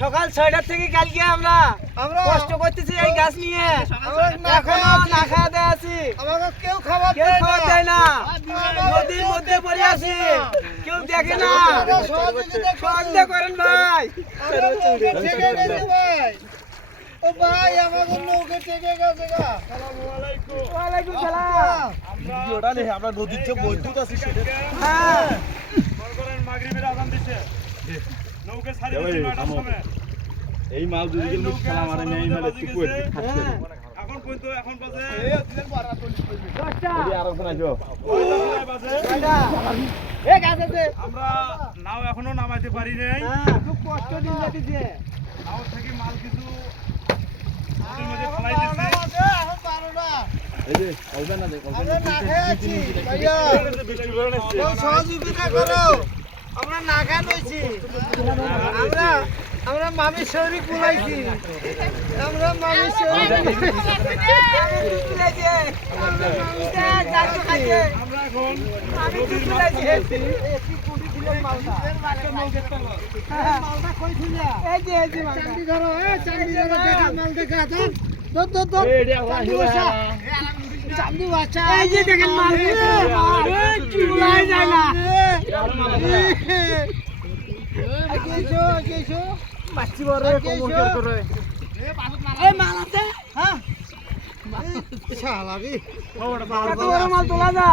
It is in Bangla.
সকাল 6টা থেকে কালকে আমরা কষ্ট করতেছি এই গাছ নিয়ে, এখনো না খাওয়া দাওয়া আছি, কেউ খাবার দেয় না, নদীর মধ্যে পড়ে আছি, কেউ দেখে না, সহযোগিতা করেন ভাই। ও ভাই আমাদের নৌকা থেকে গেছে গা। আসসালামু আলাইকুম। ওয়া আলাইকুম সালাম। ভিডিওটা দেখে আমরা নদীর যে বৈদ্যুৎ আছে সেটা হ্যাঁ মনে করেন মাগরিবের আযান দিছে, নৌকা ছাড়ি দিছে 9টার সময়। এই মাল যদি কেউ খেলা মারে নেই মানে একটু কই খাচ্ছে এখন কই তো এখন বাজে এই দিলেন 10টা ওই আরেকজন আইছো ওই বাজে 6টা এ গাছ আছে আমরা নাও এখনো নামাইতে পারি নাই। হ্যাঁ খুব কষ্ট দিন যাচ্ছে, নাও থেকে মাল কিছু নদীর মধ্যে ফলাই দিছি এখন পারো না। এই যে কলবে না দে কলবে না খেয়েছি ভাইয়া ও সহযোগিতা করো, আমরা না খান হইছি, আমরা মামি শরীর কুলাইছি, আমরা মামি শরীর কুলাইছি, আমরা জাতি খাইছে, আমরা এখন নদীর কুলাইছি একটি কুটি ছিল মালদা মালদা কই ছিল এই যে চান্দি ধরো চান্দি ধরো দেখা মাল দেখা তো তো এই বাচ্চা চান্দি বাচ্চা এই যে দেখেন মাল কুলাই যায় না কেছো মাছি বরে কোমর করে এই মাল আছে হ্যাঁ শালা কি মাল তোলা যা